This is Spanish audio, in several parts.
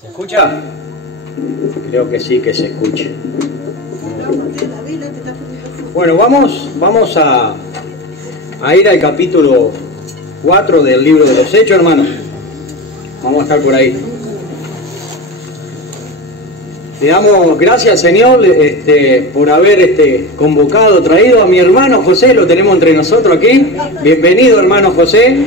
¿Se escucha? Creo que sí que se escucha. Bueno, vamos a ir al capítulo 4 del libro de los Hechos, hermanos. Vamos a estar por ahí. Le damos gracias al Señor por haber convocado, traído a mi hermano José, lo tenemos entre nosotros aquí. Bienvenido, hermano José.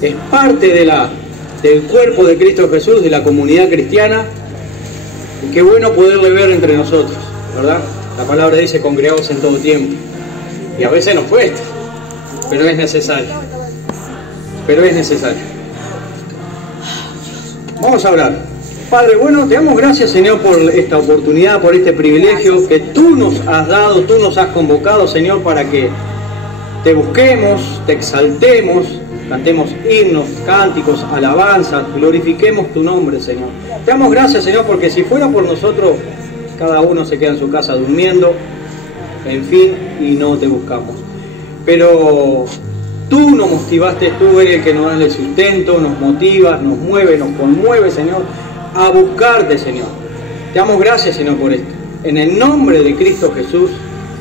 Es parte del cuerpo de Cristo Jesús, de la comunidad cristiana. Y qué bueno poderle ver entre nosotros, ¿verdad? La palabra dice congregados en todo tiempo. Y a veces nos cuesta, pero es necesario. Vamos a orar. Padre, bueno, te damos gracias, Señor, por esta oportunidad, por este privilegio que tú nos has dado, tú nos has convocado, Señor, para que te busquemos, te exaltemos, cantemos himnos, cánticos, alabanzas, glorifiquemos tu nombre, Señor. Te damos gracias, Señor, porque si fuera por nosotros, cada uno se queda en su casa durmiendo, en fin, y no te buscamos. Pero tú nos motivaste, tú eres el que nos da el sustento, nos motivas, nos mueve, nos conmueve, Señor, a buscarte, Señor. Te damos gracias, Señor, por esto. En el nombre de Cristo Jesús.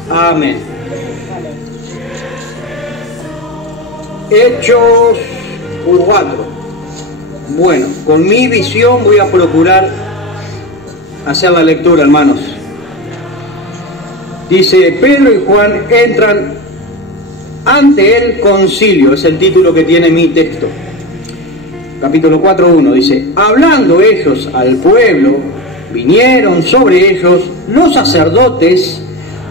Amén. Hechos 4. Bueno, con mi visión voy a procurar hacer la lectura, hermanos. Dice, Pedro y Juan entran ante el concilio. Es el título que tiene mi texto. Capítulo 4:1 dice, hablando ellos al pueblo, vinieron sobre ellos los sacerdotes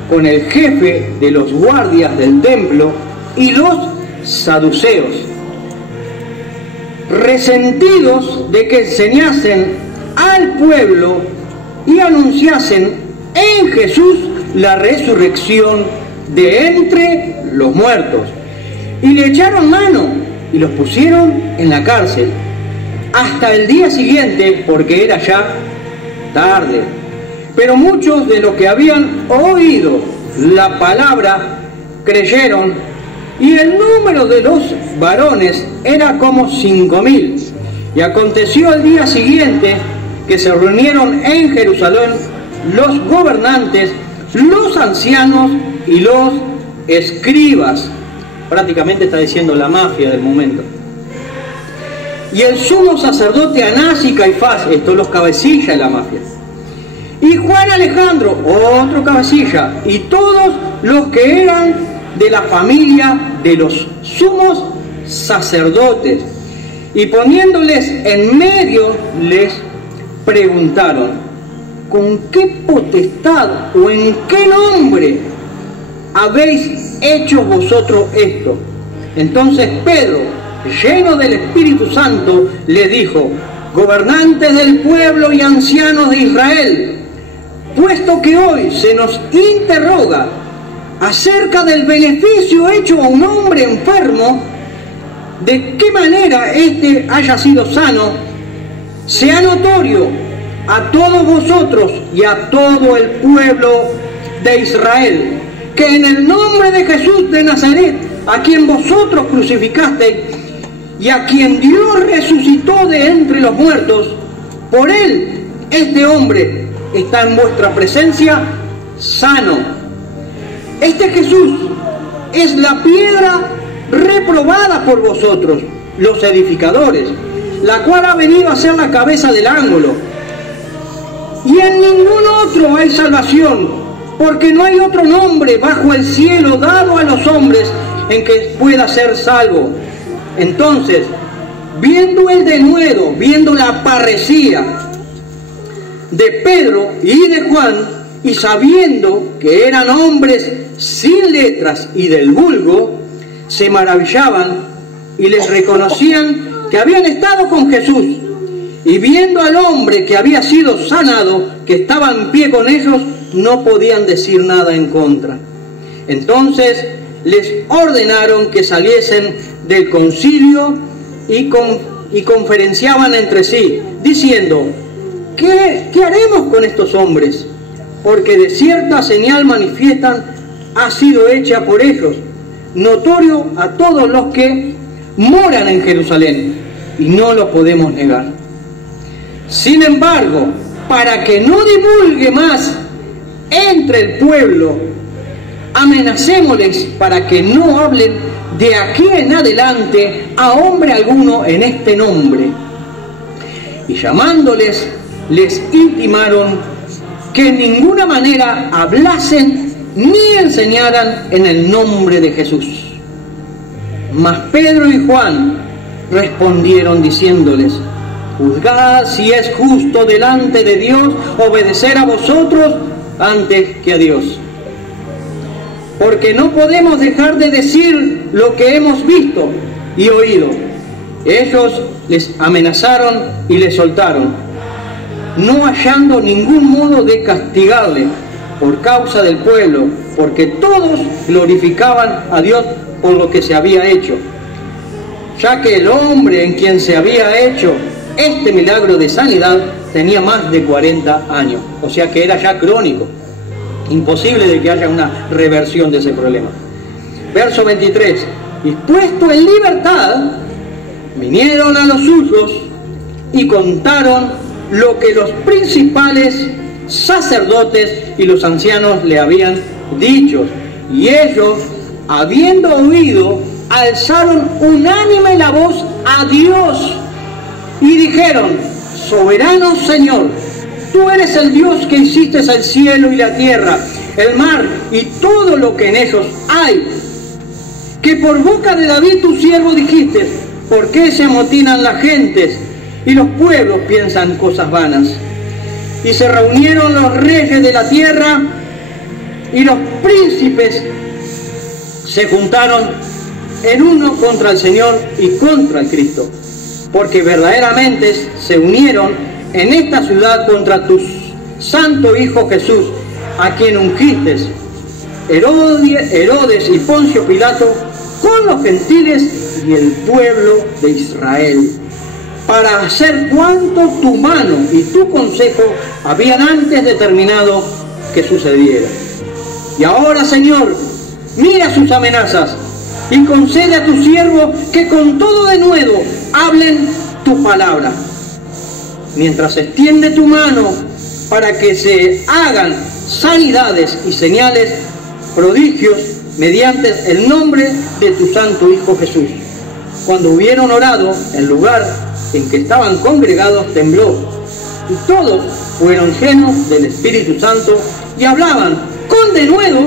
con el jefe de los guardias del templo y los saduceos, resentidos de que enseñasen al pueblo y anunciasen en Jesús la resurrección de entre los muertos. Y le echaron mano y los pusieron en la cárcel hasta el día siguiente, porque era ya tarde. Pero muchos de los que habían oído la palabra creyeron, y el número de los varones era como 5.000. Y aconteció al día siguiente que se reunieron en Jerusalén los gobernantes, los ancianos y los escribas. Prácticamente está diciendo la mafia del momento. Y el sumo sacerdote Anás y Caifás, estos los cabecillas de la mafia. Y Juan Alejandro, otro cabecilla. Y todos los que eran de la familia de los sumos sacerdotes. Y poniéndoles en medio, les preguntaron, ¿con qué potestad o en qué nombre habéis hecho vosotros esto? Entonces Pedro, lleno del Espíritu Santo, le dijo, gobernantes del pueblo y ancianos de Israel, puesto que hoy se nos interroga acerca del beneficio hecho a un hombre enfermo, de qué manera éste haya sido sano, sea notorio a todos vosotros y a todo el pueblo de Israel, que en el nombre de Jesús de Nazaret, a quien vosotros crucificasteis y a quien Dios resucitó de entre los muertos, por él este hombre está en vuestra presencia sano. Este Jesús es la piedra reprobada por vosotros, los edificadores, la cual ha venido a ser la cabeza del ángulo. Y en ningún otro hay salvación, porque no hay otro nombre bajo el cielo dado a los hombres en que pueda ser salvo. Entonces, viendo el denuedo, viendo la parresía de Pedro y de Juan, y sabiendo que eran hombres sin letras y del vulgo, se maravillaban y les reconocían que habían estado con Jesús. Y viendo al hombre que había sido sanado, que estaba en pie con ellos, no podían decir nada en contra. Entonces les ordenaron que saliesen del concilio y conferenciaban entre sí, diciendo, ¿qué haremos con estos hombres? Porque de cierta señal manifiestan ha sido hecha por ellos, notorio a todos los que moran en Jerusalén, y no lo podemos negar. Sin embargo, para que no divulgue más entre el pueblo, amenacémosles para que no hablen de aquí en adelante a hombre alguno en este nombre. Y llamándoles, les intimaron que en ninguna manera hablasen ni enseñaran en el nombre de Jesús. Mas Pedro y Juan respondieron diciéndoles: juzgad si es justo delante de Dios obedecer a vosotros antes que a Dios. Porque no podemos dejar de decir lo que hemos visto y oído. Ellos les amenazaron y les soltaron, no hallando ningún modo de castigarle por causa del pueblo, porque todos glorificaban a Dios por lo que se había hecho, ya que el hombre en quien se había hecho este milagro de sanidad tenía más de 40 años, o sea que era ya crónico, imposible de que haya una reversión de ese problema. Verso 23, y puesto en libertad, vinieron a los suyos y contaron lo que los principales sacerdotes y los ancianos le habían dicho. Y ellos, habiendo oído, alzaron unánime la voz a Dios y dijeron: soberano Señor, tú eres el Dios que hiciste el cielo y la tierra, el mar y todo lo que en ellos hay, que por boca de David tu siervo dijiste: ¿por qué se amotinan las gentes y los pueblos piensan cosas vanas? Y se reunieron los reyes de la tierra y los príncipes se juntaron en uno contra el Señor y contra el Cristo, porque verdaderamente se unieron en esta ciudad contra tu santo Hijo Jesús, a quien ungiste, Herodes y Poncio Pilato, con los gentiles y el pueblo de Israel, para hacer cuanto tu mano y tu consejo habían antes determinado que sucediera. Y ahora, Señor, mira sus amenazas y concede a tu siervo que con todo denuedo hablen tu palabra, mientras extiende tu mano para que se hagan sanidades y señales, prodigios, mediante el nombre de tu santo Hijo Jesús. Cuando hubieron orado, el lugar en que estaban congregados tembló, y todos fueron llenos del Espíritu Santo y hablaban con denuedo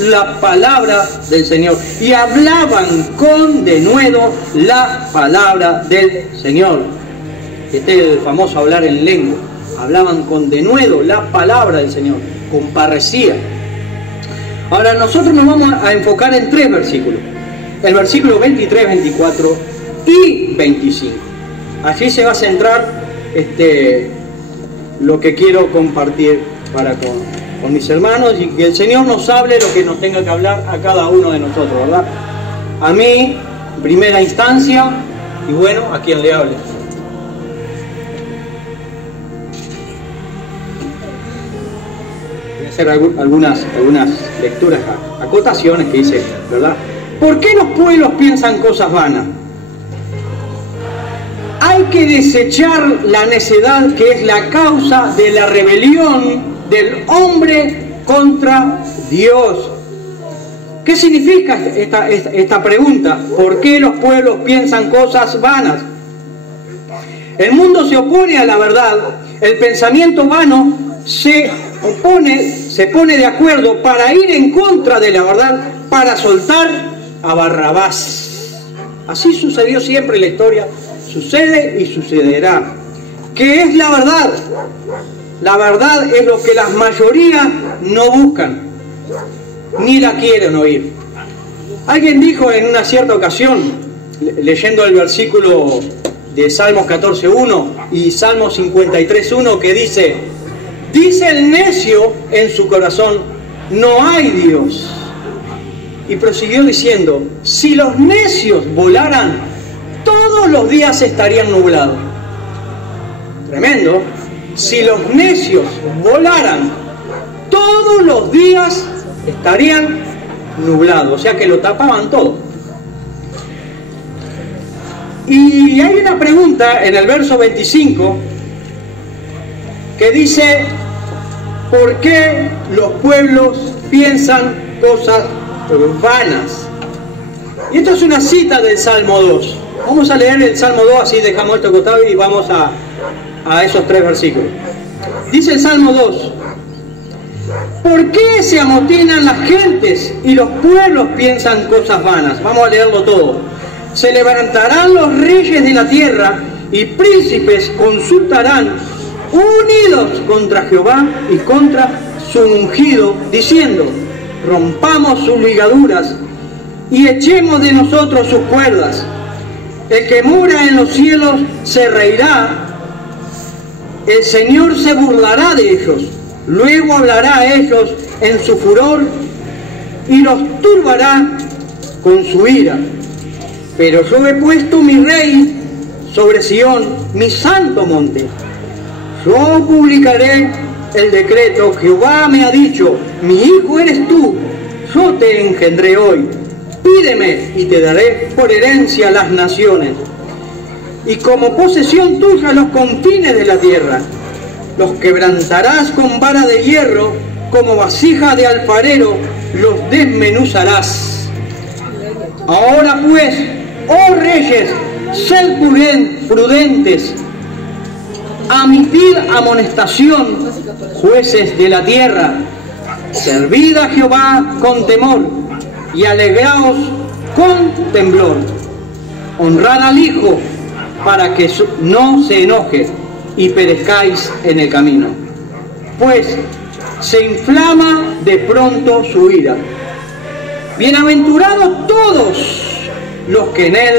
la palabra del Señor. Y hablaban con denuedo la palabra del Señor. Este es el famoso hablar en lengua. Hablaban con denuedo la palabra del Señor, con parresía. Ahora nosotros nos vamos a enfocar en 3 versículos. El versículo 23, 24 y 25. Allí se va a centrar lo que quiero compartir para con mis hermanos, y que el Señor nos hable lo que nos tenga que hablar a cada uno de nosotros, ¿verdad? A mí, en primera instancia, y bueno, a quien le hable. Voy a hacer algunas lecturas, acotaciones que dice, ¿verdad? ¿Por qué los pueblos piensan cosas vanas? Hay que desechar la necedad que es la causa de la rebelión del hombre contra Dios. ¿Qué significa esta pregunta? ¿Por qué los pueblos piensan cosas vanas? El mundo se opone a la verdad. El pensamiento vano se pone de acuerdo para ir en contra de la verdad, para soltar a Barrabás. Así sucedió siempre en la historia. Sucede y sucederá. ¿Qué es la verdad? La verdad es lo que la mayoría no buscan, ni la quieren oír. Alguien dijo en una cierta ocasión, leyendo el versículo de Salmos 14.1 y Salmos 53.1, que dice el necio en su corazón, no hay Dios. Y prosiguió diciendo, si los necios volaran, todos los días estarían nublados. Tremendo. Si los necios volaran, todos los días estarían nublados. O sea que lo tapaban todo. Y hay una pregunta en el verso 25 que dice: ¿por qué los pueblos piensan cosas vanas? Y esto es una cita del Salmo 2. Vamos a leer el Salmo 2, así dejamos esto acostado y vamos a esos 3 versículos. Dice el Salmo 2: ¿por qué se amotinan las gentes y los pueblos piensan cosas vanas? Vamos a leerlo todo. Se levantarán los reyes de la tierra y príncipes consultarán, unidos contra Jehová y contra su ungido, diciendo: rompamos sus ligaduras y echemos de nosotros sus cuerdas. El que mora en los cielos se reirá, el Señor se burlará de ellos, luego hablará a ellos en su furor y los turbará con su ira. Pero yo he puesto mi rey sobre Sión, mi santo monte. Yo publicaré el decreto. Jehová me ha dicho: mi hijo eres tú, yo te engendré hoy. Pídeme y te daré por herencia las naciones, y como posesión tuya los confines de la tierra. Los quebrantarás con vara de hierro, como vasija de alfarero los desmenuzarás. Ahora pues, oh reyes, sed prudentes, amitid amonestación, jueces de la tierra. Servid a Jehová con temor y alegraos con temblor. Honrad al Hijo para que no se enoje y perezcáis en el camino, pues se inflama de pronto su ira. Bienaventurados todos los que en Él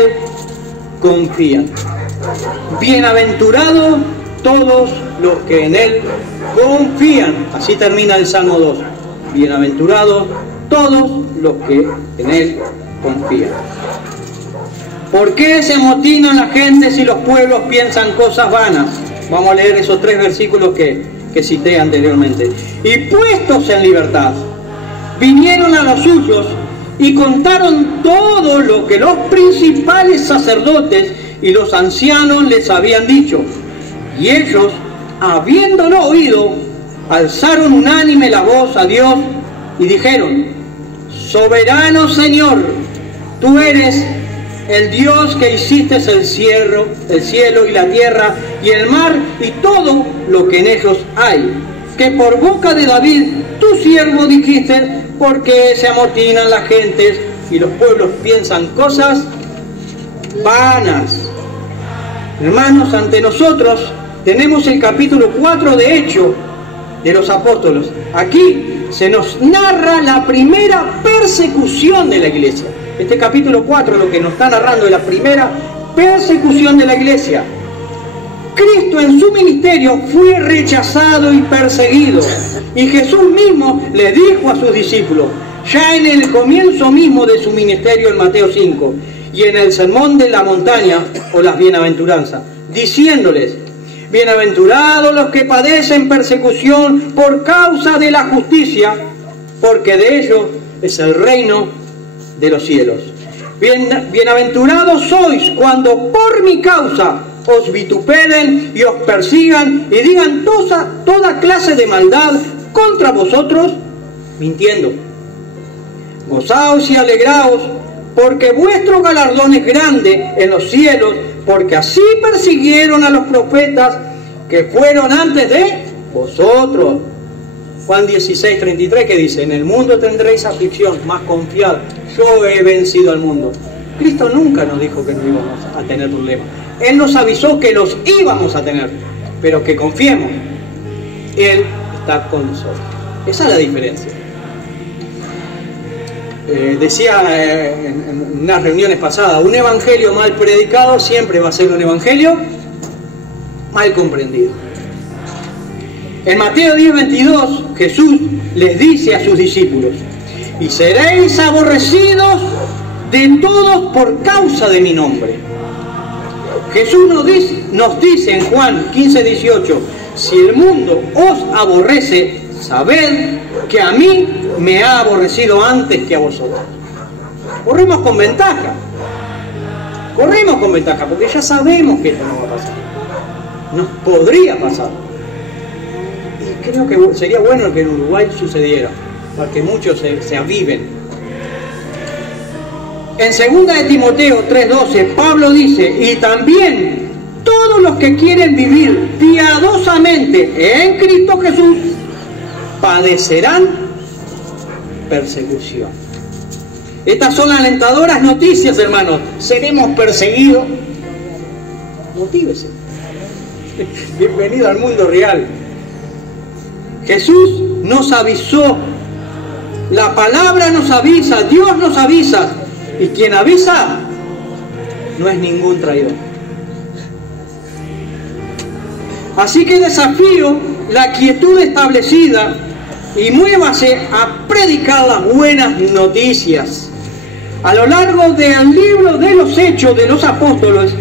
confían. Bienaventurados todos los que en Él confían. Así termina el Salmo 2. Bienaventurados todos los que en Él confían. ¿Por qué se amotinan las gentes y los pueblos piensan cosas vanas? Vamos a leer esos 3 versículos que cité anteriormente. Y puestos en libertad, vinieron a los suyos y contaron todo lo que los principales sacerdotes y los ancianos les habían dicho. Y ellos, habiéndolo oído, alzaron unánime la voz a Dios y dijeron: soberano Señor, tú eres el Dios que hiciste el cielo y la tierra y el mar y todo lo que en ellos hay, que por boca de David tu siervo dijiste: porque se amotinan las gentes y los pueblos piensan cosas vanas. Hermanos, ante nosotros tenemos el capítulo 4 de Hechos de los Apóstoles. Aquí se nos narra la primera persecución de la iglesia. Este capítulo 4 lo que nos está narrando es la primera persecución de la iglesia. Cristo en su ministerio fue rechazado y perseguido. Y Jesús mismo le dijo a sus discípulos, ya en el comienzo mismo de su ministerio en Mateo 5, y en el sermón de la montaña o las bienaventuranzas, diciéndoles: bienaventurados los que padecen persecución por causa de la justicia, porque de ellos es el reino de los cielos. Bienaventurados sois cuando por mi causa os vituperen y os persigan y digan toda clase de maldad contra vosotros, mintiendo. Gozaos y alegraos, porque vuestro galardón es grande en los cielos, porque así persiguieron a los profetas que fueron antes de vosotros. Juan 16:33, que dice: en el mundo tendréis aflicción, mas confiad, yo he vencido al mundo. Cristo nunca nos dijo que no íbamos a tener problemas. Él nos avisó que los íbamos a tener, pero que confiemos. Él está con nosotros. Esa es la diferencia. Decía en unas reuniones pasadas, un evangelio mal predicado siempre va a ser un evangelio mal comprendido. En Mateo 10:22, Jesús les dice a sus discípulos: y seréis aborrecidos de todos por causa de mi nombre. Jesús nos dice en Juan 15:18, si el mundo os aborrece, sabed que a mí me ha aborrecido antes que a vosotros. Corremos con ventaja, porque ya sabemos que esto no va a pasar. Nos podría pasar, creo que sería bueno que en Uruguay sucediera, para que muchos se aviven. En 2 de Timoteo 3:12, Pablo dice, y también todos los que quieren vivir piadosamente en Cristo Jesús padecerán persecución. Estas son alentadoras noticias, hermanos. Seremos perseguidos. Motívese. Bienvenido al mundo real. Jesús nos avisó. La palabra nos avisa. Dios nos avisa. Y quien avisa no es ningún traidor. Así que desafío la quietud establecida y muévase a predicar las buenas noticias. A lo largo del libro de los Hechos de los Apóstoles,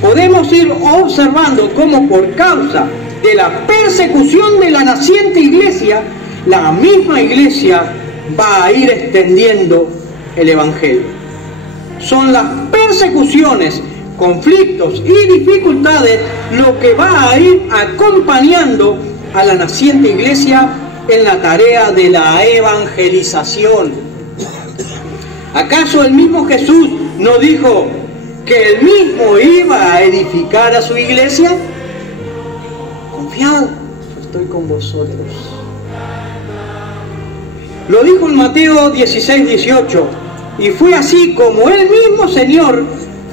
podemos ir observando cómo por causa de la persecución de la naciente iglesia, la misma iglesia va a ir extendiendo el Evangelio. Son las persecuciones, conflictos y dificultades lo que va a ir acompañando a la naciente iglesia en la tarea de la evangelización. ¿Acaso el mismo Jesús no dijo que él mismo iba a edificar a su iglesia? Confiad, yo estoy con vosotros. Lo dijo en Mateo 16:18, y fue así como el mismo Señor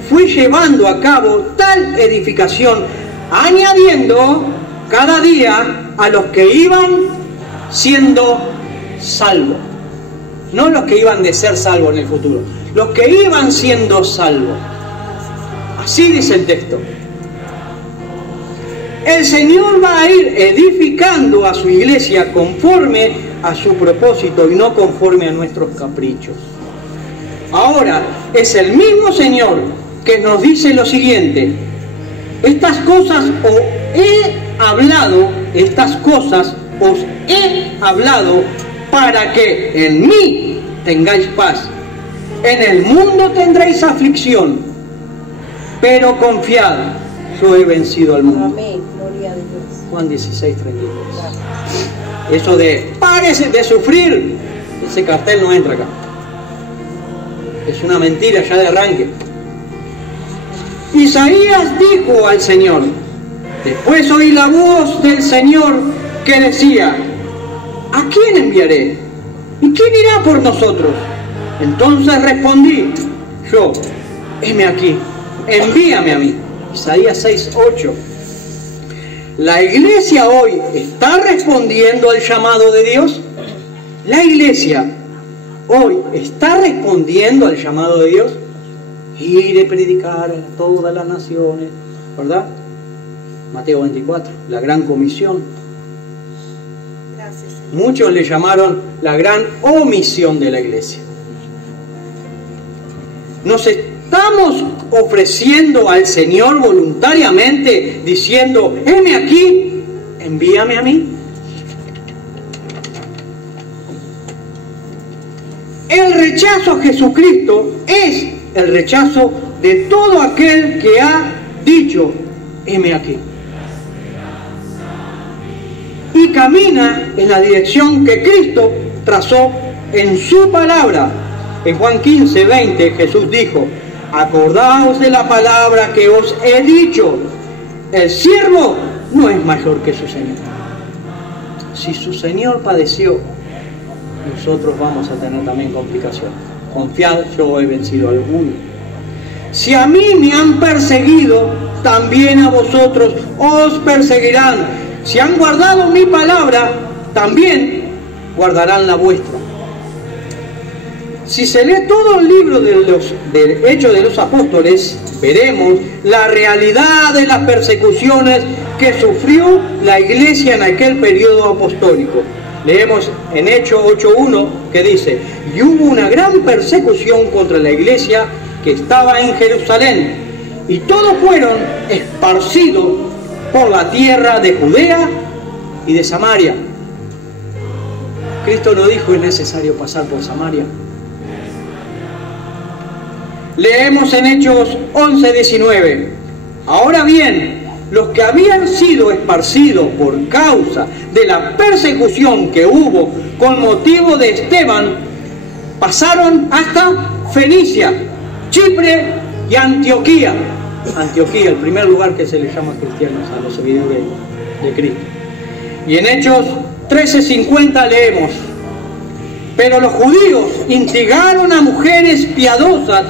fue llevando a cabo tal edificación, añadiendo cada día a los que iban siendo salvos. No los que iban de ser salvos en el futuro, los que iban siendo salvos. Así dice el texto. El Señor va a ir edificando a su iglesia conforme a su propósito y no conforme a nuestros caprichos. Ahora, es el mismo Señor que nos dice lo siguiente: estas cosas os he hablado para que en mí tengáis paz. En el mundo tendréis aflicción, pero confiad, yo he vencido al mundo. Amén. Gloria a Dios. Juan 16:32. Eso de párese de sufrir, ese cartel no entra acá. Es una mentira ya de arranque. Isaías dijo al Señor: después oí la voz del Señor que decía: ¿a quién enviaré? ¿Y quién irá por nosotros? Entonces respondí yo: heme aquí, envíame a mí. Isaías 6:8. ¿La iglesia hoy está respondiendo al llamado de Dios? ¿La iglesia hoy está respondiendo al llamado de Dios? Ir y predicar a todas las naciones, ¿verdad? Mateo 24, la gran comisión. Gracias, Señor. Muchos le llamaron la gran omisión de la iglesia. Nos estamos ofreciendo al Señor voluntariamente, diciendo: heme aquí, envíame a mí. El rechazo a Jesucristo es el rechazo de todo aquel que ha dicho: heme aquí, y camina en la dirección que Cristo trazó en su palabra. En Juan 15:20 Jesús dijo: acordaos de la palabra que os he dicho, el siervo no es mayor que su Señor. Si su Señor padeció, nosotros vamos a tener también complicaciones. Confiad, yo he vencido al mundo. Si a mí me han perseguido, también a vosotros os perseguirán. Si han guardado mi palabra, también guardarán la vuestra. Si se lee todo el libro del Hechos de los Apóstoles, veremos la realidad de las persecuciones que sufrió la iglesia en aquel periodo apostólico. Leemos en Hechos 8:1 que dice: y hubo una gran persecución contra la iglesia que estaba en Jerusalén, y todos fueron esparcidos por la tierra de Judea y de Samaria. Cristo no dijo: es necesario pasar por Samaria. Leemos en Hechos 11:19: ahora bien, los que habían sido esparcidos por causa de la persecución que hubo con motivo de Esteban, pasaron hasta Fenicia, Chipre y Antioquía. Antioquía, el primer lugar que se le llama cristianos a los seguidores de Cristo. Y en Hechos 13:50 leemos: pero los judíos instigaron a mujeres piadosas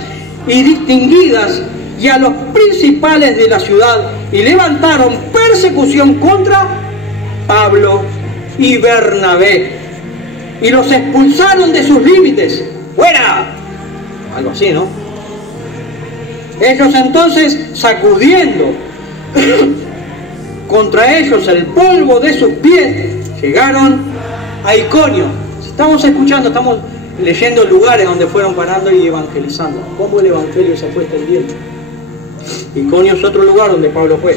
y distinguidas y a los principales de la ciudad y levantaron persecución contra Pablo y Bernabé y los expulsaron de sus límites. ¡Fuera! Algo así, ¿no? Ellos entonces, sacudiendo contra ellos el polvo de sus pies, llegaron a Iconio. Si estamos escuchando, estamos leyendo lugares donde fueron parando y evangelizando. ¿Cómo el evangelio se fue extendiendo? Iconio es otro lugar donde Pablo fue.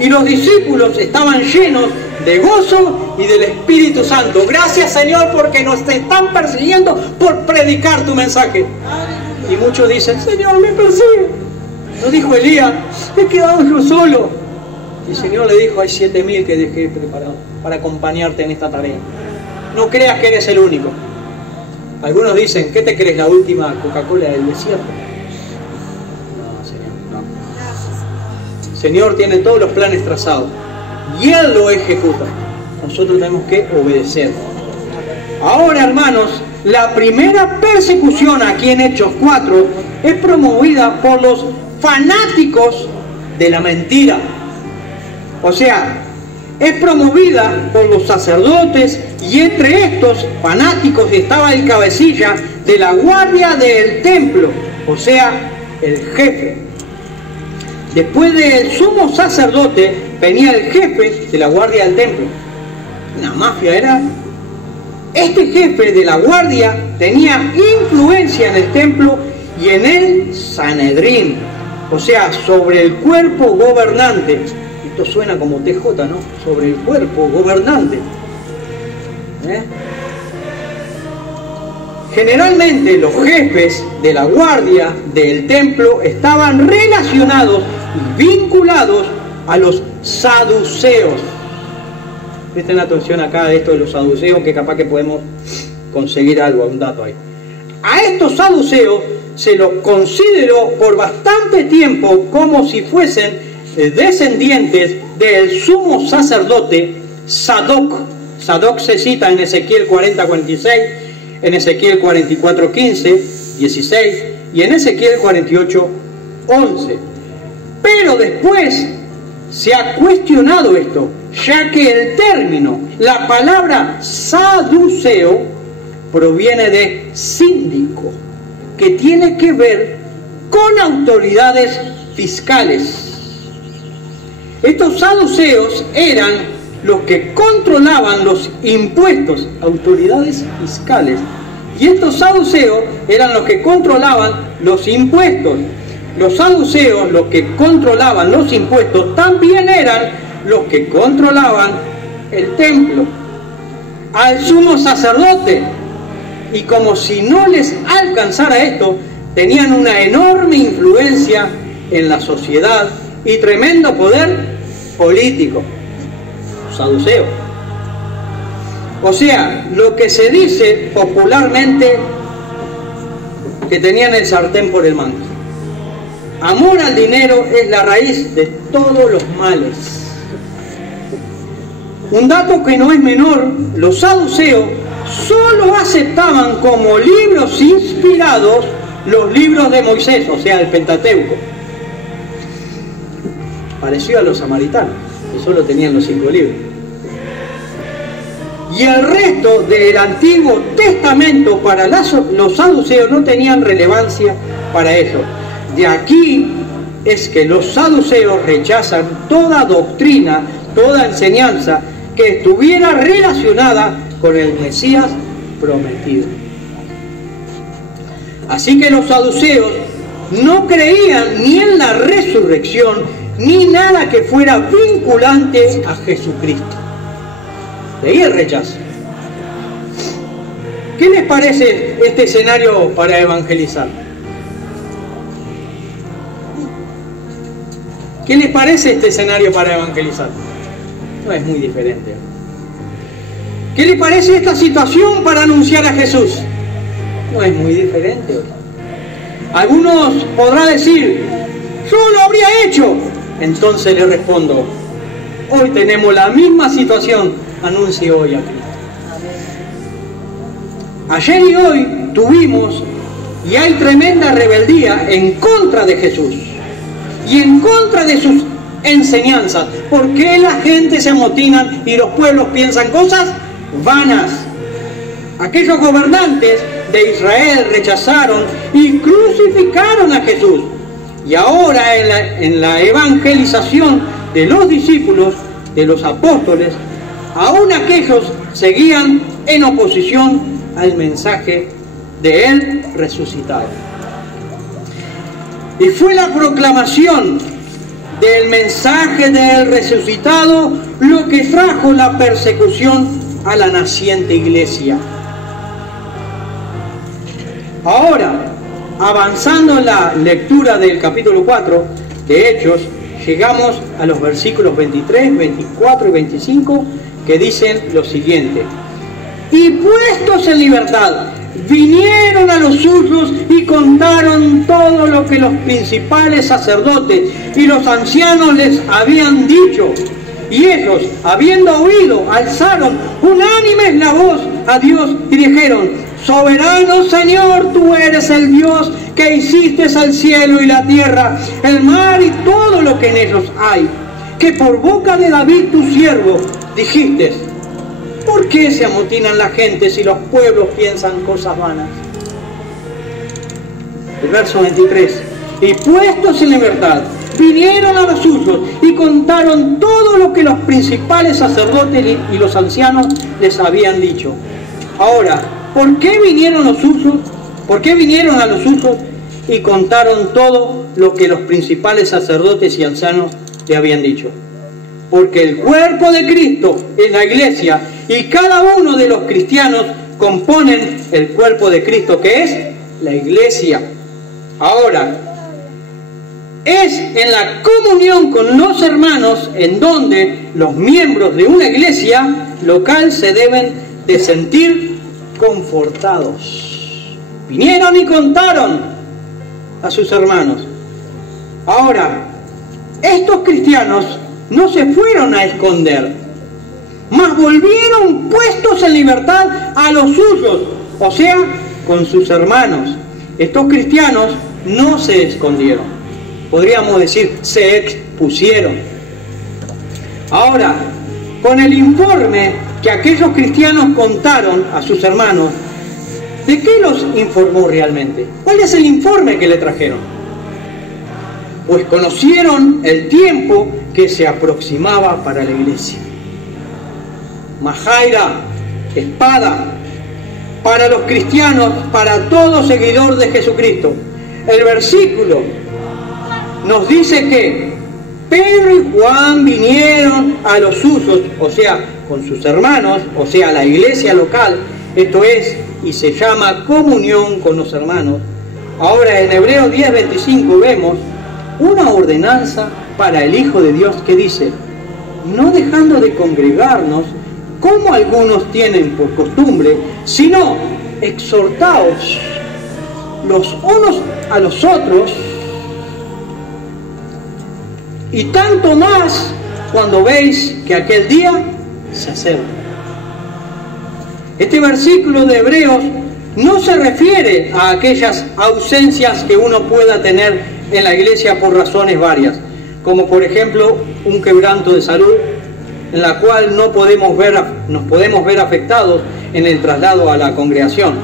Y los discípulos estaban llenos de gozo y del Espíritu Santo. Gracias, Señor, porque nos están persiguiendo por predicar tu mensaje. Y muchos dicen: Señor, me persigue. ¿No dijo Elías: he quedado yo solo? Y el Señor le dijo: hay 7.000 que dejé preparados para acompañarte en esta tarea. No creas que eres el único. Algunos dicen: ¿qué te crees, la última Coca-Cola del desierto? No, Señor, no. El Señor tiene todos los planes trazados y Él lo ejecuta. Nosotros tenemos que obedecer. Ahora, hermanos, la primera persecución aquí en Hechos 4 es promovida por los fanáticos de la mentira. O sea, es promovida por los sacerdotes, y entre estos fanáticos estaba el cabecilla de la guardia del templo, o sea, el jefe. Después del sumo sacerdote venía el jefe de la guardia del templo. Una mafia era. Este jefe de la guardia tenía influencia en el templo y en el Sanedrín, o sea, sobre el cuerpo gobernante. Esto suena como TJ, ¿no? Sobre el cuerpo gobernante. Generalmente los jefes de la guardia del templo estaban relacionados y vinculados a los saduceos. Presten atención acá a esto de los saduceos, que capaz que podemos conseguir algo, un dato ahí. A estos saduceos se los consideró por bastante tiempo como si fuesen descendientes del sumo sacerdote Sadoc. Sadoc se cita en Ezequiel 40:46, en Ezequiel 44:15, 16 y en Ezequiel 48:11. Pero después se ha cuestionado esto, ya que el término, la palabra saduceo, proviene de síndico, que tiene que ver con autoridades fiscales. Estos saduceos eran los que controlaban los impuestos, autoridades fiscales. Y estos saduceos eran los que controlaban los impuestos. Los saduceos, los que controlaban los impuestos, también eran los que controlaban el templo, al sumo sacerdote. Y como si no les alcanzara esto, tenían una enorme influencia en la sociedad y tremendo poder político. Saduceo. O sea, lo que se dice popularmente, que tenían el sartén por el mango. Amor al dinero es la raíz de todos los males. Un dato que no es menor: los saduceos solo aceptaban como libros inspirados los libros de Moisés, o sea, el Pentateuco. Parecido a los samaritanos, que solo tenían los 5 libros. Y el resto del Antiguo Testamento para los saduceos no tenían relevancia para eso. De aquí es que los saduceos rechazan toda doctrina, toda enseñanza que estuviera relacionada con el Mesías prometido. Así que los saduceos no creían ni en la resurrección, ni nada que fuera vinculante a Jesucristo. De ahí el rechazo. ¿Qué les parece este escenario para evangelizar? ¿Qué les parece este escenario para evangelizar? No es muy diferente. ¿Qué les parece esta situación para anunciar a Jesús? No es muy diferente. Algunos podrán decir, yo lo habría hecho. Entonces le respondo, hoy tenemos la misma situación, anuncie hoy a Cristo. Ayer y hoy tuvimos y hay tremenda rebeldía en contra de Jesús y en contra de sus enseñanzas. ¿Por qué la gente se amotinan y los pueblos piensan cosas vanas? Aquellos gobernantes de Israel rechazaron y crucificaron a Jesús. Y ahora en la evangelización de los discípulos, de los apóstoles, aún aquellos seguían en oposición al mensaje de Él resucitado. Y fue la proclamación del mensaje del resucitado lo que trajo la persecución a la naciente iglesia. Ahora, avanzando en la lectura del capítulo 4 de Hechos, llegamos a los versículos 23, 24 y 25 que dicen lo siguiente: y puestos en libertad, vinieron a los suyos y contaron todo lo que los principales sacerdotes y los ancianos les habían dicho. Y ellos, habiendo oído, alzaron unánimes la voz a Dios y dijeron: soberano Señor, tú eres el Dios que hiciste el cielo y la tierra, el mar y todo lo que en ellos hay, que por boca de David tu siervo dijiste: ¿por qué se amotinan la gente si los pueblos piensan cosas vanas? El verso 23. Y puestos en libertad, vinieron a los suyos y contaron todo lo que los principales sacerdotes y los ancianos les habían dicho. Ahora, ¿por qué vinieron los suyos? ¿Por qué vinieron a los suyos y contaron todo lo que los principales sacerdotes y ancianos le habían dicho? Porque el cuerpo de Cristo es la iglesia y cada uno de los cristianos componen el cuerpo de Cristo, que es la iglesia. Ahora, es en la comunión con los hermanos en donde los miembros de una iglesia local se deben de sentir confortados. Vinieron y contaron a sus hermanos. Ahora, estos cristianos no se fueron a esconder, mas volvieron puestos en libertad a los suyos, o sea, con sus hermanos. Estos cristianos no se escondieron, podríamos decir, se expusieron. Ahora, con el informe que aquellos cristianos contaron a sus hermanos, ¿de qué los informó realmente? ¿Cuál es el informe que le trajeron? Pues conocieron el tiempo que se aproximaba para la iglesia. Majaira, espada, para los cristianos, para todo seguidor de Jesucristo. El versículo nos dice que Pedro y Juan vinieron a los suyos, o sea, con sus hermanos, o sea, la iglesia local, esto es, y se llama comunión con los hermanos. Ahora en Hebreos 10:25 vemos una ordenanza para el Hijo de Dios que dice: no dejando de congregarnos, como algunos tienen por costumbre, sino exhortaos los unos a los otros, y tanto más cuando veis que aquel día se acerca. Este versículo de Hebreos no se refiere a aquellas ausencias que uno pueda tener en la iglesia por razones varias, como por ejemplo un quebranto de salud, en la cual nos podemos ver afectados en el traslado a la congregación.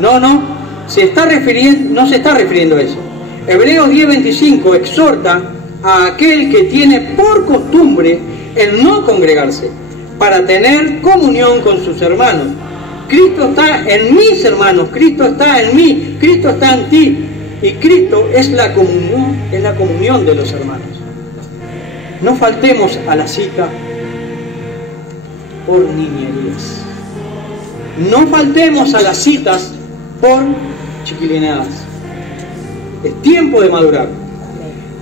No se está refiriendo a eso. Hebreos 10:25 exhorta a aquel que tiene por costumbre el no congregarse, para tener comunión con sus hermanos. Cristo está en mis hermanos, Cristo está en mí, Cristo está en ti, y Cristo es la comunión de los hermanos. No faltemos a la cita por niñerías. No faltemos a las citas por chiquilineadas. Es tiempo de madurar.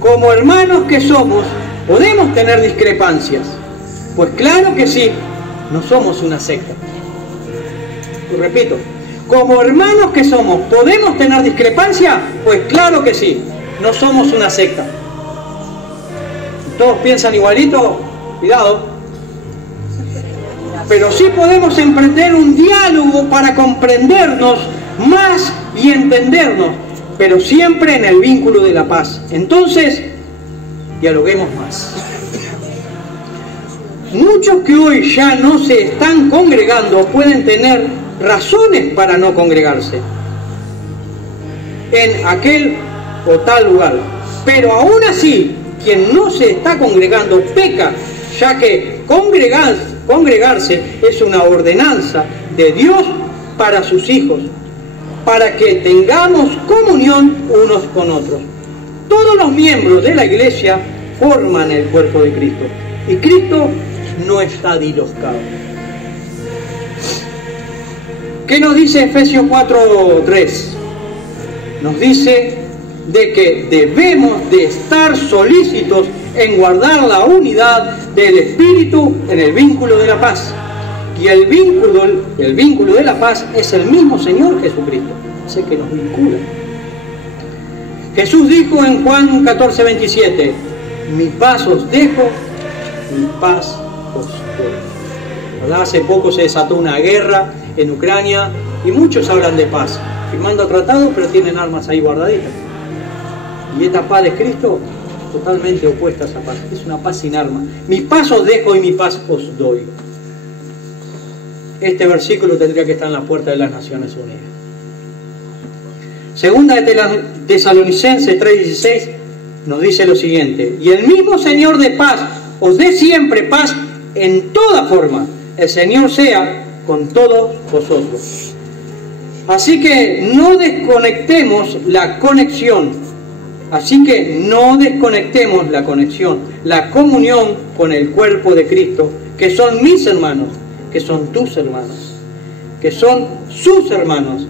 Como hermanos que somos, ¿Podemos tener discrepancias? Pues claro que sí, no somos una secta. Lo repito, como hermanos que somos, ¿podemos tener discrepancia? Pues claro que sí, no somos una secta. ¿Todos piensan igualito? Cuidado. Pero sí podemos emprender un diálogo para comprendernos más y entendernos, pero siempre en el vínculo de la paz. Entonces, dialoguemos más. Muchos que hoy ya no se están congregando pueden tener razones para no congregarse en aquel o tal lugar, pero aún así quien no se está congregando peca, ya que congregarse es una ordenanza de Dios para sus hijos, para que tengamos comunión unos con otros. Todos los miembros de la iglesia forman el cuerpo de Cristo, y Cristo no está diloscado. ¿Qué nos dice Efesios 4:3? Nos dice de que debemos de estar solícitos en guardar la unidad del Espíritu en el vínculo de la paz. Y el vínculo de la paz es el mismo Señor Jesucristo, es el que nos vincula. Jesús dijo en Juan 14:27, mi paz os dejo, mi paz os doy. ¿Verdad? Hace poco se desató una guerra en Ucrania y muchos hablan de paz, firmando tratados pero tienen armas ahí guardaditas. Y esta paz de Cristo totalmente opuesta a esa paz, es una paz sin armas. Mi paz os dejo y mi paz os doy. Este versículo tendría que estar en la puerta de las Naciones Unidas. Segunda de Tesalonicenses 3:16 nos dice lo siguiente: y el mismo Señor de paz os dé siempre paz en toda forma. El Señor sea con todos vosotros. Así que no desconectemos la conexión. La comunión con el cuerpo de Cristo, que son mis hermanos, que son tus hermanos, que son sus hermanos.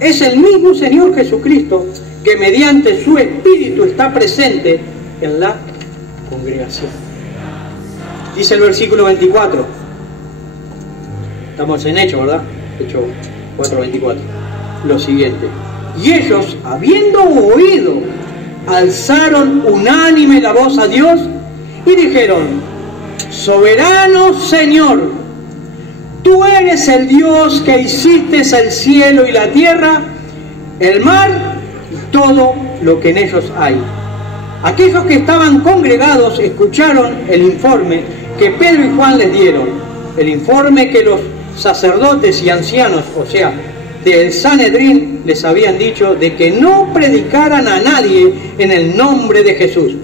Es el mismo Señor Jesucristo que mediante su Espíritu está presente en la congregación. Dice el versículo 24. Estamos en Hechos, ¿verdad? Hechos 4:24. Lo siguiente: y ellos, habiendo oído, alzaron unánime la voz a Dios y dijeron: soberano Señor, tú eres el Dios que hiciste el cielo y la tierra, el mar y todo lo que en ellos hay. Aquellos que estaban congregados escucharon el informe que Pedro y Juan les dieron, el informe que los sacerdotes y ancianos, o sea, del Sanedrín, les habían dicho de que no predicaran a nadie en el nombre de Jesús.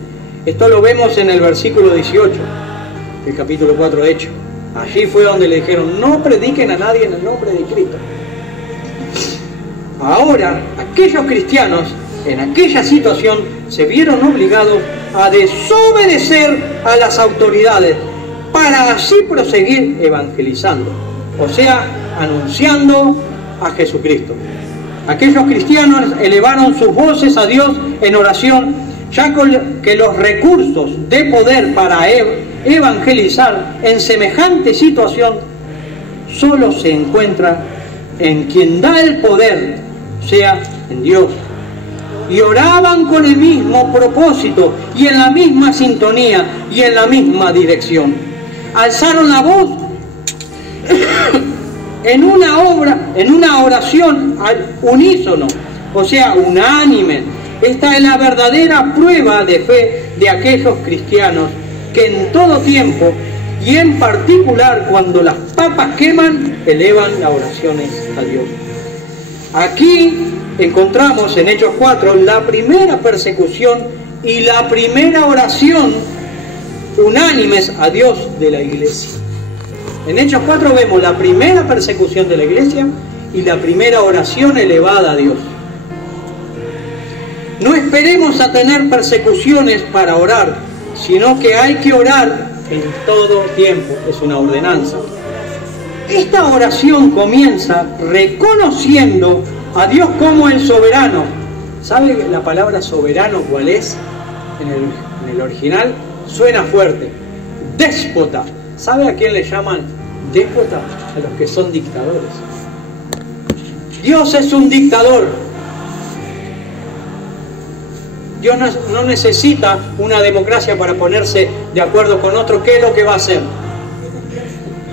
Esto lo vemos en el versículo 18 del capítulo 4 de Hechos. Allí fue donde le dijeron: no prediquen a nadie en el nombre de Cristo. Ahora, aquellos cristianos en aquella situación se vieron obligados a desobedecer a las autoridades para así proseguir evangelizando, o sea, anunciando a Jesucristo. Aquellos cristianos elevaron sus voces a Dios en oración, ya que los recursos de poder para evangelizar en semejante situación solo se encuentra en quien da el poder, o sea, en Dios. Y oraban con el mismo propósito y en la misma sintonía y en la misma dirección. Alzaron la voz en una oración al unísono, o sea, unánime. Esta es la verdadera prueba de fe de aquellos cristianos que en todo tiempo y en particular cuando las papas queman, elevan las oraciones a Dios. Aquí encontramos en Hechos 4 la primera persecución y la primera oración unánimes a Dios de la iglesia. En Hechos 4 vemos la primera persecución de la iglesia y la primera oración elevada a Dios. No esperemos a tener persecuciones para orar, sino que hay que orar en todo tiempo. Es una ordenanza. Esta oración comienza reconociendo a Dios como el soberano. ¿Sabe la palabra soberano cuál es en el original? Suena fuerte. Déspota. ¿Sabe a quién le llaman déspota? A los que son dictadores. Dios es un dictador. Dios no necesita una democracia para ponerse de acuerdo con otro. ¿Qué es lo que va a hacer?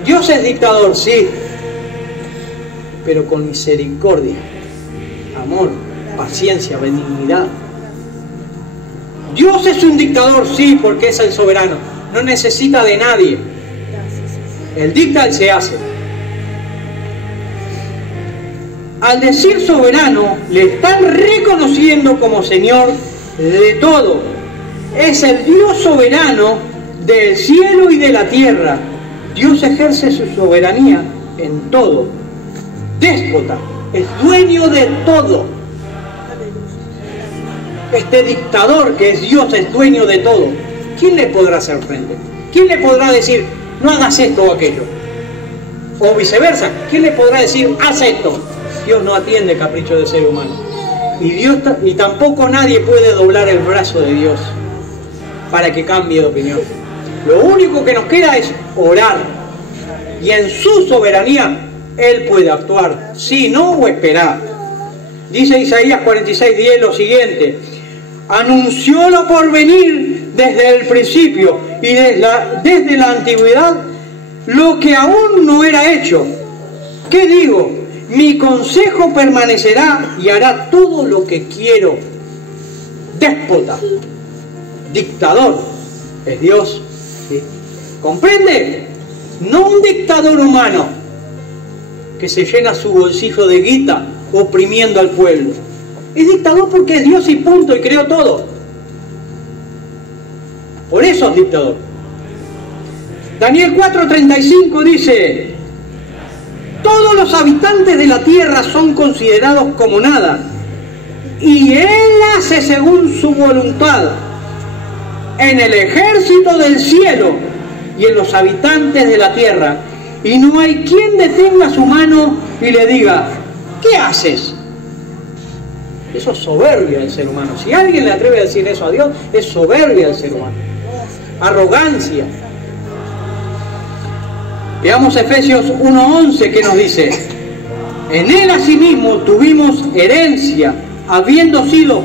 Dios es dictador, sí, pero con misericordia, amor, paciencia, benignidad. Dios es un dictador, sí, porque es el soberano. No necesita de nadie. Él dicta, Él se hace. Al decir soberano, le están reconociendo como Señor de todo. Es el Dios soberano del cielo y de la tierra. Dios ejerce su soberanía en todo. Déspota, es dueño de todo. Este dictador que es Dios es dueño de todo. ¿Quién le podrá hacer frente? ¿Quién le podrá decir, no hagas esto o aquello? O viceversa, ¿quién le podrá decir, haz esto? Dios no atiende capricho del ser humano. Y tampoco nadie puede doblar el brazo de Dios para que cambie de opinión. Lo único que nos queda es orar. Y en su soberanía, Él puede actuar, sí, no o esperar. Dice Isaías 46:10 lo siguiente: anunció lo por venir desde el principio y desde la antigüedad lo que aún no era hecho. ¿Qué digo? Mi consejo permanecerá y hará todo lo que quiero. Déspota, dictador, es Dios. ¿Sí? ¿Comprende? No un dictador humano que se llena su bolsillo de guita oprimiendo al pueblo. Es dictador porque es Dios y punto, y creó todo. Por eso es dictador. Daniel 4:35 dice: todos los habitantes de la tierra son considerados como nada, y Él hace según su voluntad en el ejército del cielo y en los habitantes de la tierra, y no hay quien detenga su mano y le diga, ¿qué haces? Eso es soberbia del ser humano. Si alguien le atreve a decir eso a Dios, es soberbia del ser humano, arrogancia. Veamos Efesios 1:11 que nos dice: en Él asimismo tuvimos herencia, habiendo sido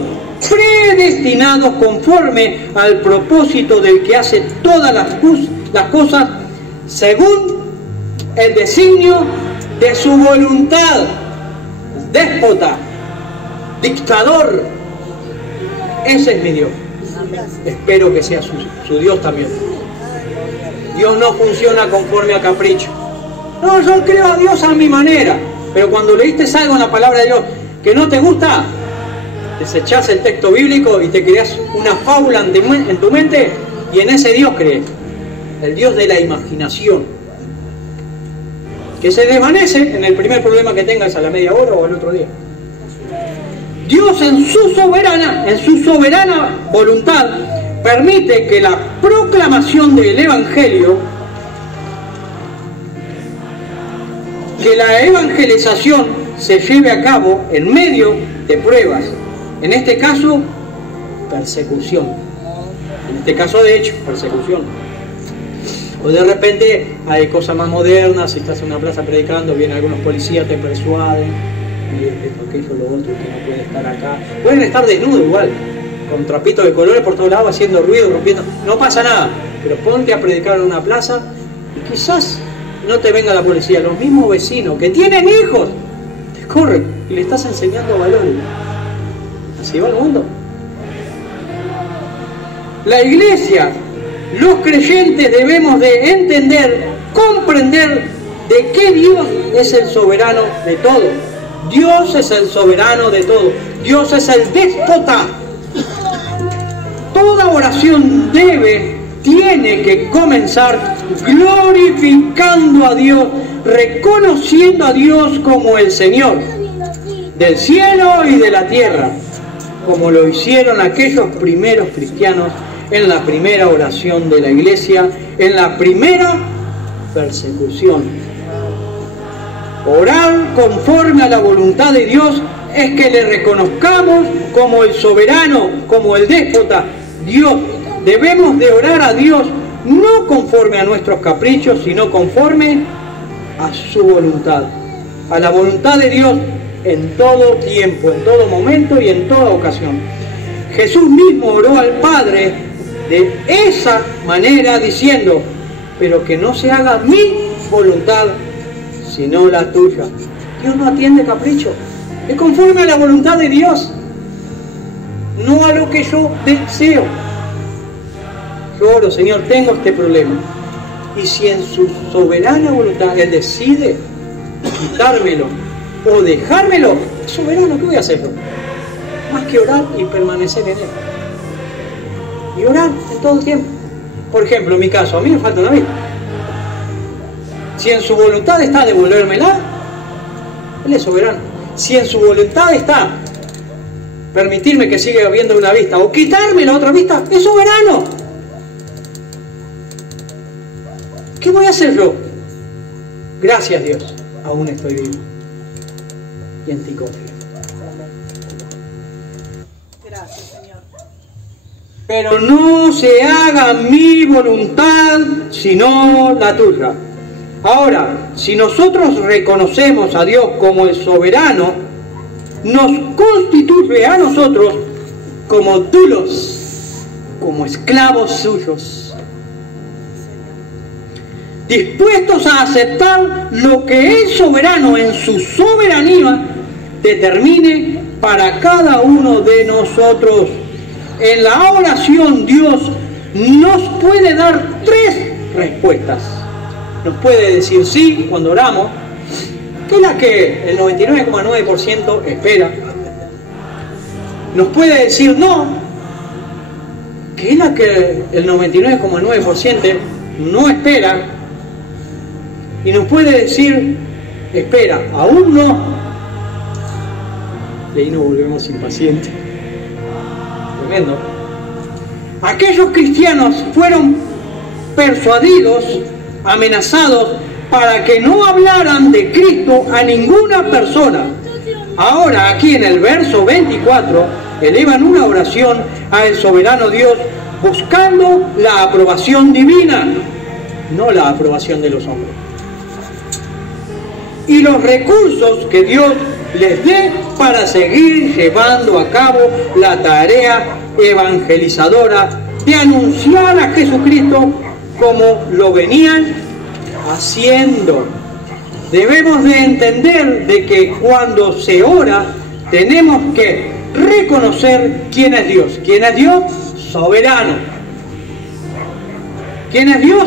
predestinados conforme al propósito del que hace todas las cosas según el designio de su voluntad. Déspota, dictador, ese es mi Dios. Espero que sea su Dios también. Dios no funciona conforme a capricho. No, yo creo a Dios a mi manera. Pero cuando leíste algo en la palabra de Dios que no te gusta, desechás el texto bíblico y te creas una fábula en tu mente, y en ese Dios crees. El Dios de la imaginación, que se desvanece en el primer problema que tengas a la media hora o al otro día. Dios en su soberana voluntad permite que la proclamación del Evangelio, que la evangelización se lleve a cabo en medio de pruebas. En este caso, persecución. En este caso, de hecho, persecución. O de repente hay cosas más modernas, si estás en una plaza predicando, vienen algunos policías, te persuaden, y esto, aquello, lo otro, que no puede estar acá. Pueden estar desnudos igual, con trapitos de colores por todos lados, haciendo ruido, rompiendo. No pasa nada, pero ponte a predicar en una plaza y quizás no te venga la policía. Los mismos vecinos que tienen hijos te corren y le estás enseñando valores. Así va el mundo. La iglesia, los creyentes debemos de entender, comprender de que Dios es el soberano de todo. Dios es el soberano de todo. Dios es el déspota. Toda oración tiene que comenzar glorificando a Dios, reconociendo a Dios como el Señor del cielo y de la tierra, como lo hicieron aquellos primeros cristianos en la primera oración de la iglesia, en la primera persecución. Orar conforme a la voluntad de Dios es que le reconozcamos como el soberano, como el déspota. Dios debemos de orar a Dios no conforme a nuestros caprichos, sino conforme a su voluntad, a la voluntad de Dios en todo tiempo, en todo momento y en toda ocasión. Jesús mismo oró al Padre de esa manera diciendo: pero que no se haga mi voluntad, sino la tuya. Dios no atiende capricho, es conforme a la voluntad de Dios, no a lo que yo deseo. Yo oro: Señor, tengo este problema, y si en su soberana voluntad Él decide quitármelo o dejármelo, es soberano, ¿qué voy a hacerlo? Más que orar y permanecer en Él. Y orar en todo el tiempo. Por ejemplo, en mi caso, a mí me falta una vista. Si en su voluntad está devolvérmela, Él es soberano. Si en su voluntad está permitirme que siga viendo una vista o quitarme la otra vista, es soberano. ¿Qué voy a hacer yo? Gracias, Dios, aún estoy vivo y en ti confío. Gracias, Señor. Pero no se haga mi voluntad, sino la tuya. Ahora, si nosotros reconocemos a Dios como el soberano, nos constituye a nosotros como dulos, como esclavos suyos, dispuestos a aceptar lo que el soberano en su soberanía determine para cada uno de nosotros. En la oración Dios nos puede dar tres respuestas. Nos puede decir sí cuando oramos, que es la que el 99,9% espera. Nos puede decir no, que es la que el 99,9% no espera. Y nos puede decir espera, aún no. Y ahí nos volvemos impacientes. Tremendo. Aquellos cristianos fueron persuadidos, amenazados, para que no hablaran de Cristo a ninguna persona. Ahora, aquí en el verso 24, elevan una oración al soberano Dios, buscando la aprobación divina, no la aprobación de los hombres. Y los recursos que Dios les dé para seguir llevando a cabo la tarea evangelizadora de anunciar a Jesucristo como lo venían haciendo. Debemos de entender de que cuando se ora tenemos que reconocer quién es Dios. ¿Quién es Dios? Soberano. ¿Quién es Dios?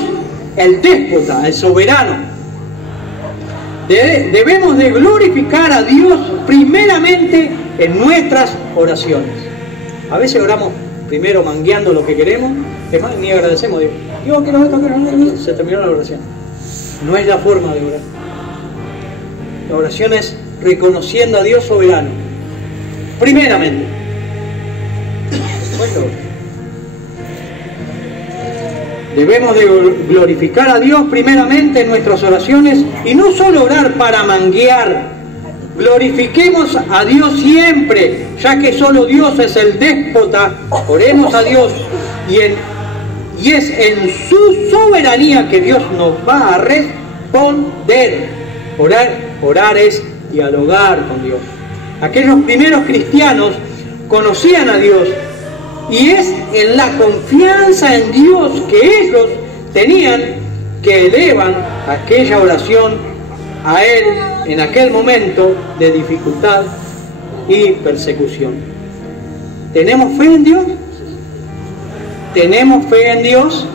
El déspota, el soberano. Debemos de glorificar a Dios primeramente en nuestras oraciones. A veces oramos primero mangueando lo que queremos, es más, ni agradecemos a Dios. Dios, quiero esto, quiero. Se terminó la oración. No es la forma de orar. La oración es reconociendo a Dios soberano. Primeramente. Debemos de glorificar a Dios primeramente en nuestras oraciones y no solo orar para manguear. Glorifiquemos a Dios siempre, ya que solo Dios es el déspota. Oremos a Dios y es en su soberanía que Dios nos va a responder. Orar es dialogar con Dios. Aquellos primeros cristianos conocían a Dios y es en la confianza en Dios que ellos tenían que elevan aquella oración a Él en aquel momento de dificultad y persecución. ¿Tenemos fe en Dios? ¿Tenemos fe en Dios?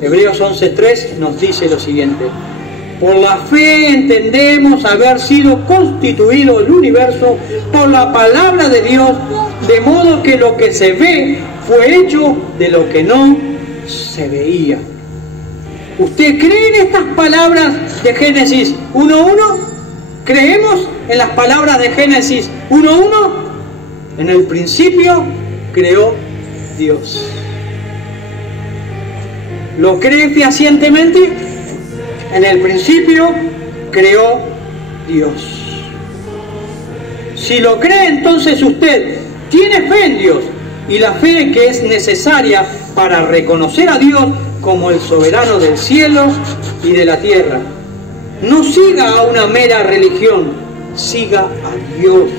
Hebreos 11:3 nos dice lo siguiente: por la fe entendemos haber sido constituido el universo por la palabra de Dios, de modo que lo que se ve fue hecho de lo que no se veía. ¿Usted cree en estas palabras de Génesis 1:1? ¿Creemos en las palabras de Génesis 1:1? En el principio creó Dios. ¿Lo cree fehacientemente? En el principio creó Dios. Si lo cree, entonces usted tiene fe en Dios, y la fe que es necesaria para reconocer a Dios como el soberano del cielo y de la tierra. No siga a una mera religión, siga a Dios.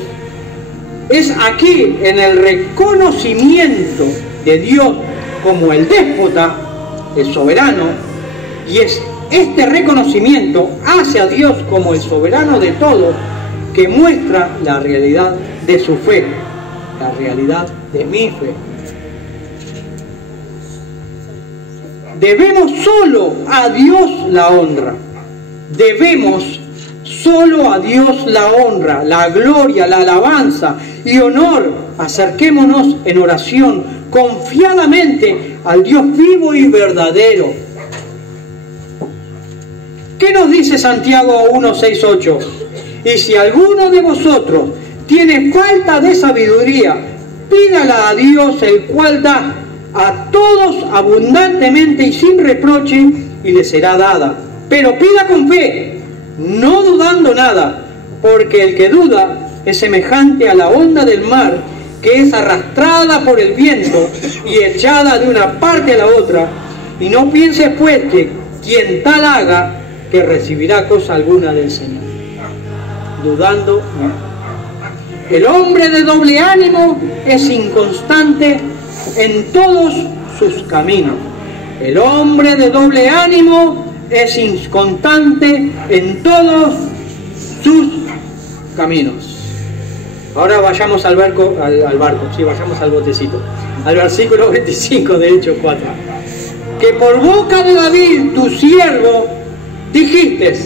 Es aquí, en el reconocimiento de Dios como el déspota, el soberano, y es este reconocimiento hacia Dios como el soberano de todo, que muestra la realidad de su fe, la realidad de mi fe. Debemos solo a Dios la honra. Debemos solo a Dios la honra, la gloria, la alabanza y honor. Acerquémonos en oración confiadamente al Dios vivo y verdadero. ¿Qué nos dice Santiago 1, 6, 8? Y si alguno de vosotros tiene falta de sabiduría, pídala a Dios, el cual da a todos abundantemente y sin reproche, y le será dada. Pero pida con fe, no dudando nada, porque el que duda es semejante a la onda del mar, que es arrastrada por el viento y echada de una parte a la otra. Y no piense pues que quien tal haga, que recibirá cosa alguna del Señor. Dudando, no. El hombre de doble ánimo es inconstante en todos sus caminos. El hombre de doble ánimo es inconstante en todos sus caminos. Ahora vayamos al barco, vayamos al botecito, al versículo 25 de Hechos 4. Que por boca de David, tu siervo, dijiste: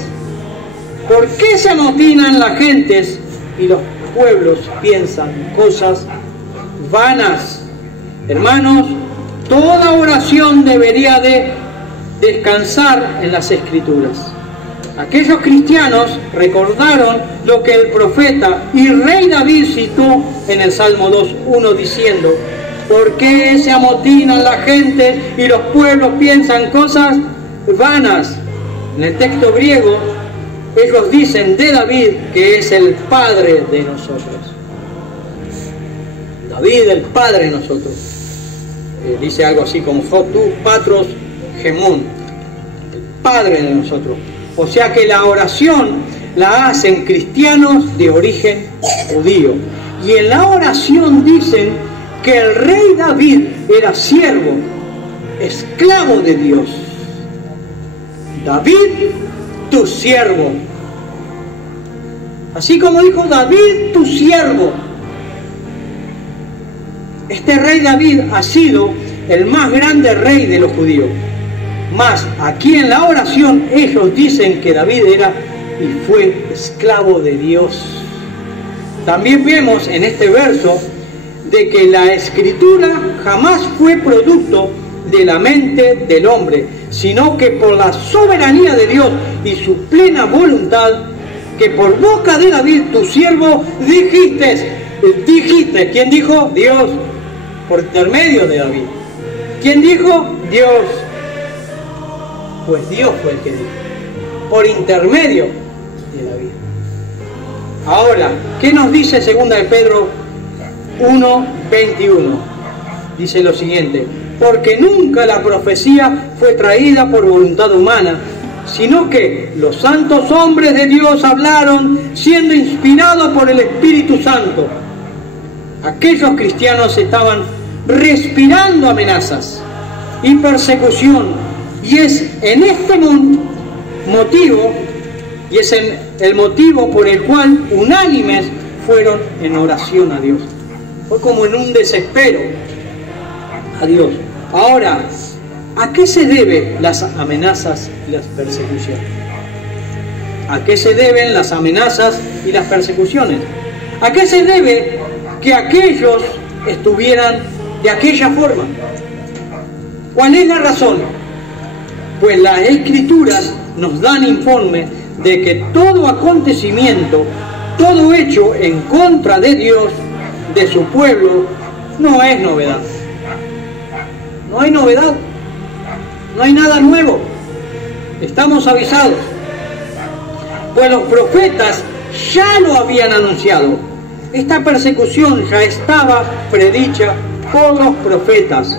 ¿por qué se amotinan las gentes y los pueblos piensan cosas vanas? Hermanos, toda oración debería de descansar en las Escrituras. Aquellos cristianos recordaron lo que el profeta y rey David citó en el Salmo 2:1 diciendo: ¿por qué se amotinan las gentes y los pueblos piensan cosas vanas? En el texto griego, ellos dicen de David que es el padre de nosotros. David, el padre de nosotros. Dice algo así como Jotu Patros Gemón, el padre de nosotros. O sea que la oración la hacen cristianos de origen judío. Y en la oración dicen que el rey David era siervo, esclavo de Dios. David, tu siervo. Así como dijo David, tu siervo. Este rey David ha sido el más grande rey de los judíos. Mas aquí en la oración ellos dicen que David era y fue esclavo de Dios. También vemos en este verso de que la escritura jamás fue producto de la mente del hombre, sino que por la soberanía de Dios y su plena voluntad, que por boca de David, tu siervo, dijiste, ¿quién dijo? Dios, por intermedio de David. ¿Quién dijo? Dios. Pues Dios fue el que dijo, por intermedio de David. Ahora, ¿qué nos dice 2 de Pedro 1:21? Dice lo siguiente: porque nunca la profecía fue traída por voluntad humana, sino que los santos hombres de Dios hablaron siendo inspirados por el Espíritu Santo. Aquellos cristianos estaban respirando amenazas y persecución, y es en este motivo, y es en el motivo por el cual unánimes fueron en oración a Dios. Fue como en un desespero a Dios. Ahora, ¿a qué se deben las amenazas y las persecuciones? ¿A qué se deben las amenazas y las persecuciones? ¿A qué se debe que aquellos estuvieran de aquella forma? ¿Cuál es la razón? Pues las Escrituras nos dan informe de que todo acontecimiento, todo hecho en contra de Dios, de su pueblo, no es novedad. No hay novedad, no hay nada nuevo. Estamos avisados. Pues los profetas ya lo habían anunciado. Esta persecución ya estaba predicha por los profetas.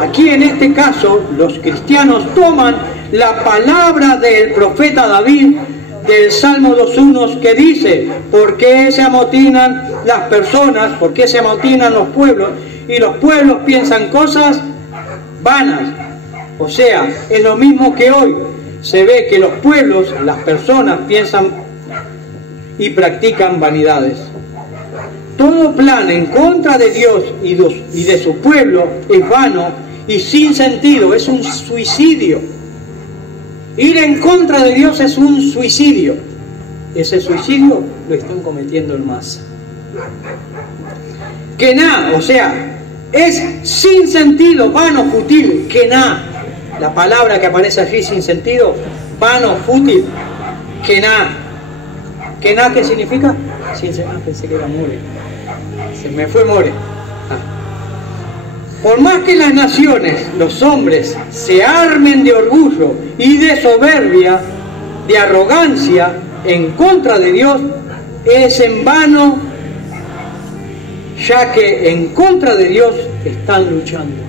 Aquí en este caso los cristianos toman la palabra del profeta David del Salmo 2.1 que dice: ¿por qué se amotinan las personas? ¿Por qué se amotinan los pueblos? Y los pueblos piensan cosas vanas. O sea, es lo mismo que hoy. Se ve que los pueblos, las personas piensan y practican vanidades. Todo plan en contra de Dios y de su pueblo es vano y sin sentido, es un suicidio. Ir en contra de Dios es un suicidio. Ese suicidio lo están cometiendo en masa. Kená, o sea, es sin sentido, vano, fútil. Kená, la palabra que aparece allí, sin sentido, vano, fútil. Kená. ¿Kená qué significa? Pensé que era more. Se me fue more. Por más que las naciones, los hombres, se armen de orgullo y de soberbia, de arrogancia en contra de Dios, es en vano, ya que en contra de Dios están luchando.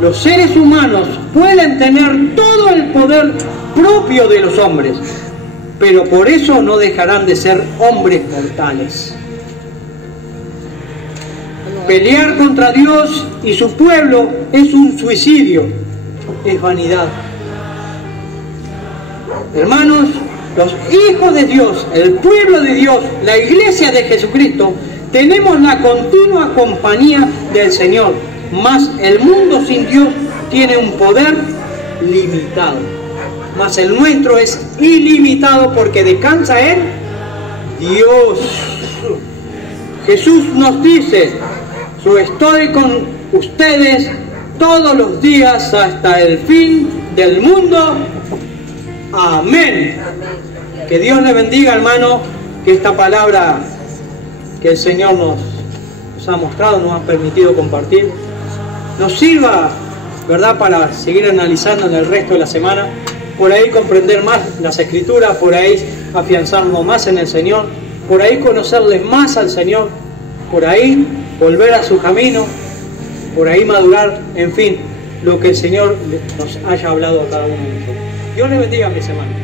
Los seres humanos pueden tener todo el poder propio de los hombres, pero por eso no dejarán de ser hombres mortales. Pelear contra Dios y su pueblo es un suicidio, es vanidad. Hermanos, los hijos de Dios, el pueblo de Dios, la iglesia de Jesucristo, tenemos la continua compañía del Señor, mas el mundo sin Dios tiene un poder limitado. Mas el nuestro es ilimitado porque descansa en Dios. Jesús nos dice: yo estoy con ustedes todos los días hasta el fin del mundo. Amén. Que Dios le bendiga, hermano, que esta palabra que el Señor nos ha mostrado, nos ha permitido compartir, nos sirva, ¿verdad?, para seguir analizando en el resto de la semana, por ahí comprender más las Escrituras, por ahí afianzarnos más en el Señor, por ahí conocerle más al Señor, por ahí volver a su camino, por ahí madurar, en fin, lo que el Señor nos haya hablado a cada uno de nosotros. Dios les bendiga, mis hermanos.